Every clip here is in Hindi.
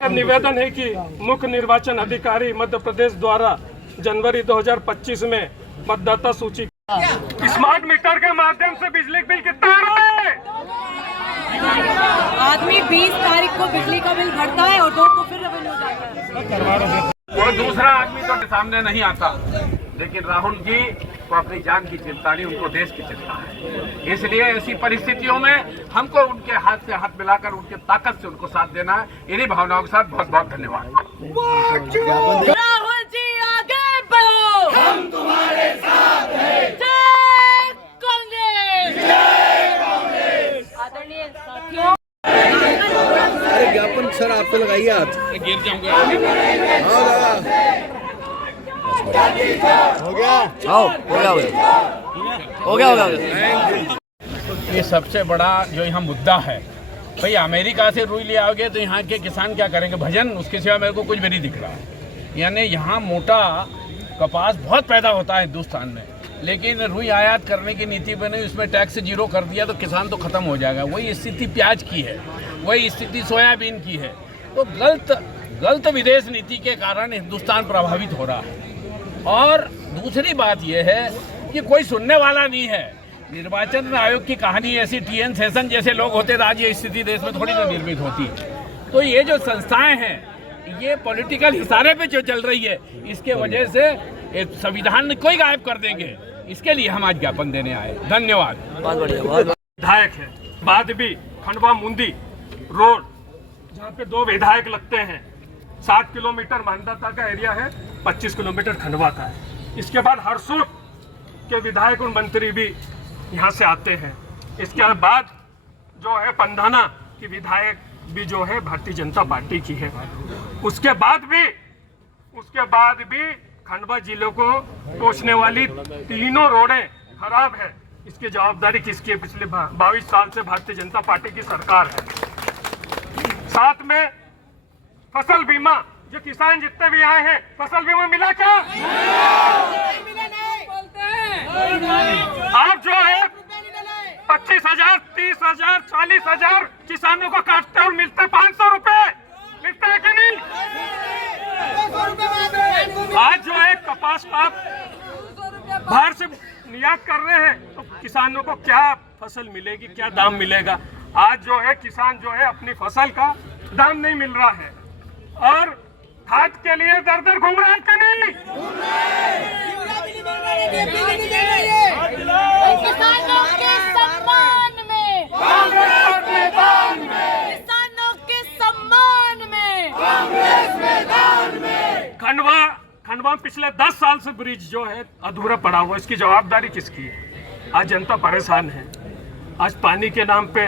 निवेदन है कि मुख्य निर्वाचन अधिकारी मध्य प्रदेश द्वारा जनवरी 2025 में मतदाता सूची स्मार्ट मीटर के माध्यम से बिजली बिल कितना आ रहा है? आदमी 20 तारीख को बिजली का बिल भरता है और 2 को फिर रेवेन्यू जाता है। वो दूसरा आदमी तो सामने नहीं आता, लेकिन राहुल जी को अपनी जान की चिंता नहीं, उनको देश की चिंता है। इसलिए ऐसी परिस्थितियों में हमको उनके हाथ से हाथ मिलाकर उनके ताकत से उनको साथ देना है। इन्हीं भावनाओं के साथ बहुत बहुत धन्यवाद। राहुल जी आगे बढ़ो, हम तुम्हारे साथ हैं। जय कांग्रेस, जय कांग्रेस। आदरणीय साथियों, अरे ज्ञापन सर आप तो लगाइए, आप गिर जाऊंगा। हो गया। ये सबसे बड़ा जो यहाँ मुद्दा है, भाई अमेरिका से रुई ले आओगे तो यहाँ के किसान क्या करेंगे? भजन, उसके सिवा मेरे को कुछ भी नहीं दिख रहा है। यानी यहाँ मोटा कपास बहुत पैदा होता है हिंदुस्तान में, लेकिन रुई आयात करने की नीति बनी, उसमें टैक्स 0 कर दिया तो किसान तो खत्म हो जाएगा। वही स्थिति प्याज की है, वही स्थिति सोयाबीन की है। तो गलत विदेश नीति के कारण हिंदुस्तान प्रभावित हो रहा है। और दूसरी बात यह है कि कोई सुनने वाला नहीं है। निर्वाचन आयोग की कहानी ऐसी, TN सेशन जैसे लोग होते तो आज ये स्थिति देश में थोड़ी ना निर्मित होती। तो ये जो संस्थाएं हैं, ये पॉलिटिकल इशारे पे जो चल रही है, इसके वजह से संविधान को ही गायब कर देंगे। इसके लिए हम आज ज्ञापन देने आए। धन्यवाद। बहुत बढ़िया। विधायक है, बाद भी खंडवा मुंदी रोड, जहाँ पे 2 विधायक लगते हैं। 7 किलोमीटर मानदाता का एरिया है, 25 किलोमीटर खंडवा का है। इसके बाद हरसूद के विधायक और मंत्री भी यहाँ से आते हैं। इसके बाद जो है पंधाना की विधायक भी जो है भारतीय जनता पार्टी की है। उसके बाद भी खंडवा जिले को पहुँचने वाली 3 रोडें खराब है। इसकी जवाबदारी किसकी है? पिछले 22 साल से भारतीय जनता पार्टी की सरकार है। साथ में फसल बीमा, जो किसान जितने भी आए हैं, फसल बीमा मिला क्या? आप जो है 25,000, 30,000, 40,000 किसानों को काटते और मिलते 500 रुपए मिलते हैं कि नहीं? आज जो है कपास आप बाहर से निर्यात कर रहे हैं, तो किसानों को क्या फसल मिलेगी, क्या दाम मिलेगा? आज जो है किसान जो है अपनी फसल का दाम नहीं मिल रहा है और खाद के लिए दर घूम रहे हैं कि नहीं? किसानों के सम्मान में, कांग्रेस मैदान में, किसानों के सम्मान में, कांग्रेस मैदान में। खंडवा पिछले 10 साल से ब्रिज जो है अधूरा पड़ा हुआ, इसकी जवाबदारी किसकी है? आज जनता परेशान है। आज पानी के नाम पे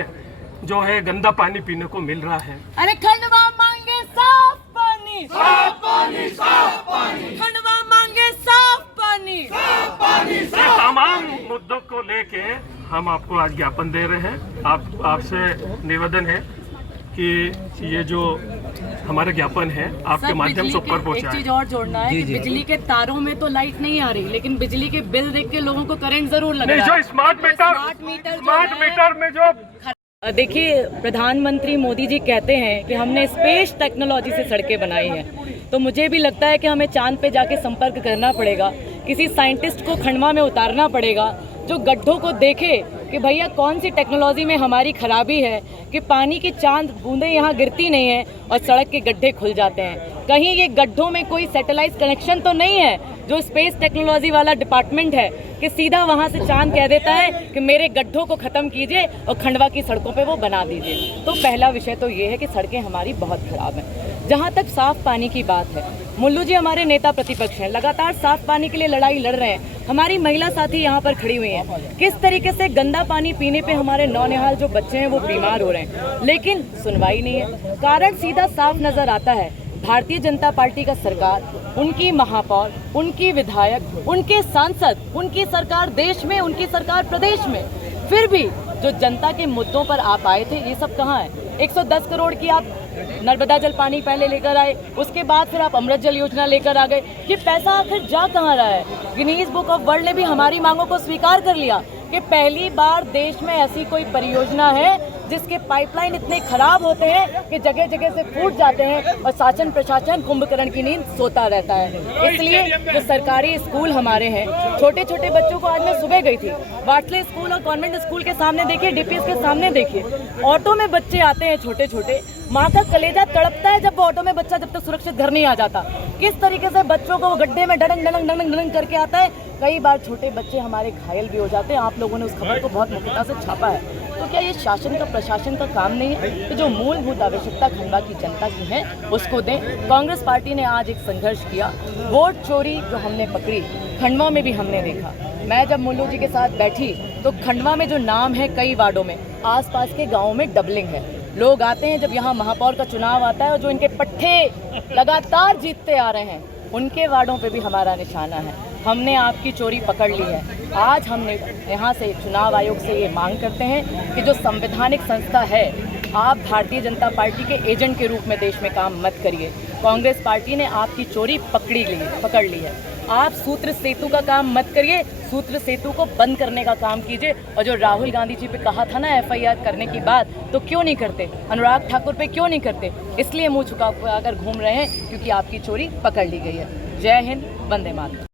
जो है गंदा पानी पीने को मिल रहा है। अरे खंडवा मांगे साफ पानी, साफ पानी, साफ पानी, खंडवा मांगे साफ पानी, साफ पानी। ये तमाम मुद्दों को लेके हम आपको आज ज्ञापन दे रहे हैं। आपसे निवेदन है कि ये जो हमारे ज्ञापन है आपके माध्यम से ऊपर पहुंचाएं। एक चीज और जोड़ना है कि बिजली के तारों में तो लाइट नहीं आ रही, लेकिन बिजली के बिल देख के लोगों को करंट जरूर लग रहा है। जो स्मार्ट मीटर में जो देखिए, प्रधानमंत्री मोदी जी कहते हैं कि हमने स्पेस टेक्नोलॉजी से सड़कें बनाई हैं, तो मुझे भी लगता है कि हमें चांद पे जाके संपर्क करना पड़ेगा। किसी साइंटिस्ट को खंडवा में उतारना पड़ेगा जो गड्ढों को देखे कि भैया कौन सी टेक्नोलॉजी में हमारी खराबी है कि पानी की चांद बूंदें यहाँ गिरती नहीं है और सड़क के गड्ढे खुल जाते हैं। कहीं ये गड्ढों में कोई सैटेलाइट कनेक्शन तो नहीं है जो स्पेस टेक्नोलॉजी वाला डिपार्टमेंट है कि सीधा वहाँ से चांद कह देता है कि मेरे गड्ढों को ख़त्म कीजिए और खंडवा की सड़कों पे वो बना दीजिए। तो पहला विषय तो ये है कि सड़कें हमारी बहुत ख़राब हैं। जहाँ तक साफ़ पानी की बात है, मुल्लू जी हमारे नेता प्रतिपक्ष हैं, लगातार साफ़ पानी के लिए लड़ाई लड़ रहे हैं। हमारी महिला साथी यहाँ पर खड़ी हुई हैं। किस तरीके से गंदा पानी पीने पे हमारे नौनिहाल जो बच्चे हैं वो बीमार हो रहे हैं, लेकिन सुनवाई नहीं है। कारण सीधा साफ नज़र आता है। भारतीय जनता पार्टी का सरकार, उनकी महापौर, उनकी विधायक, उनके सांसद, उनकी सरकार देश में, उनकी सरकार प्रदेश में, फिर भी जो जनता के मुद्दों पर आप आए थे, ये सब कहाँ है? 110 करोड़ की आप नर्मदा जल पानी पहले लेकर आए, उसके बाद फिर आप अमृत जल योजना लेकर आ गए। ये पैसा आखिर जा कहाँ रहा है? गिनीज बुक ऑफ वर्ल्ड ने भी हमारी मांगों को स्वीकार कर लिया कि पहली बार देश में ऐसी कोई परियोजना है जिसके पाइपलाइन इतने खराब होते हैं कि जगह जगह से फूट जाते हैं और शासन प्रशासन कुंभकर्ण की नींद सोता रहता है। इसलिए जो सरकारी स्कूल हमारे हैं, छोटे छोटे बच्चों को, आज मैं सुबह गई थी वाटले स्कूल और कॉन्वेंट स्कूल के सामने देखिए, डीपीएस के सामने देखिए, ऑटो में बच्चे आते हैं छोटे छोटे, माँ का कलेजा तड़पता है जब वो ऑटो में बच्चा जब तक सुरक्षित घर नहीं आ जाता। किस तरीके से बच्चों को वो गड्ढे में डडंग डडंग डडंग डडंग करके आता है, कई बार छोटे बच्चे हमारे घायल भी हो जाते हैं। आप लोगों ने उस खबर को बहुत मुखरता से छापा है। तो क्या ये शासन का प्रशासन का काम नहीं है कि जो मूलभूत आवश्यकता खंडवा की जनता की है उसको दें? कांग्रेस पार्टी ने आज एक संघर्ष किया, वोट चोरी जो हमने पकड़ी खंडवा में भी हमने देखा। मैं जब मुल्लू जी के साथ बैठी तो खंडवा में जो नाम है कई वार्डों में, आसपास के गाँवों में डबलिंग है। लोग आते हैं जब यहाँ महापौर का चुनाव आता है और जो इनके पट्टे लगातार जीतते आ रहे हैं उनके वार्डों पे भी हमारा निशाना है। हमने आपकी चोरी पकड़ ली है। आज हमने यहाँ से चुनाव आयोग से ये मांग करते हैं कि जो संवैधानिक संस्था है, आप भारतीय जनता पार्टी के एजेंट के रूप में देश में काम मत करिए। कांग्रेस पार्टी ने आपकी चोरी पकड़ ली है। आप सूत्र सेतु का काम मत करिए, सूत्र सेतु को बंद करने का काम कीजिए। और जो राहुल गांधी जी पे कहा था ना FIR करने की बात, तो क्यों नहीं करते? अनुराग ठाकुर पे क्यों नहीं करते? इसलिए मुंह छुपा कर घूम रहे हैं क्योंकि आपकी चोरी पकड़ ली गई है। जय हिंद, वंदे मातरम।